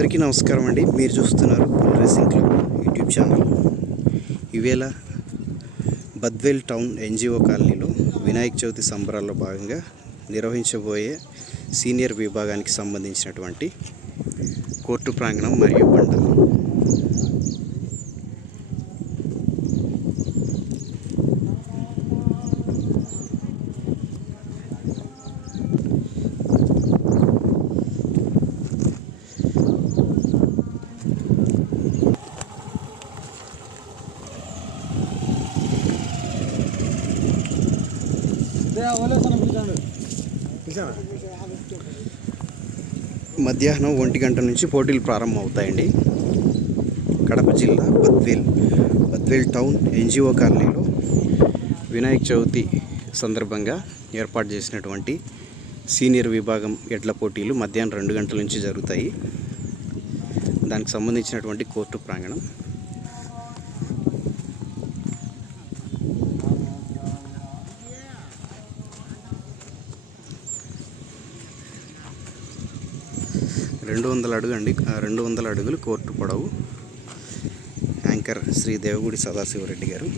అందరికీ నమస్కారం అండి. మీరు చూస్తున్నారు bull racing club YouTube channel. ఇవేళ Badvel town NGO కాలనీలో వినాయక చవితి సంబరాల్లో భాగంగా నిర్వహించబోయే సీనియర్ విభాగానికి సంబంధించినటువంటి కోర్టు ప్రాంగణం మరియు బండ మధ్యాహ్నం ఒంటి గంట నుంచి పోటీలు ప్రారంభం అవుతాయండి కడప జిల్లా బద్వేల్ బద్వేల్ టౌన్ ఎన్జిఓ కాలనీలో వినాయక చవితి సందర్భంగా ఏర్పాటు చేసినటువంటి సీనియర్ విభాగం ఎడ్ల పోటీలు మధ్యాహ్నం రెండు గంటల నుంచి జరుగుతాయి. దానికి సంబంధించినటువంటి కోర్టు ప్రాంగణం రెండు వందల అడుగు అండి రెండు వందల అడుగులు కోర్టు పొడవు. యాంకర్ శ్రీ దేవగుడి సదాశివరెడ్డి గారు.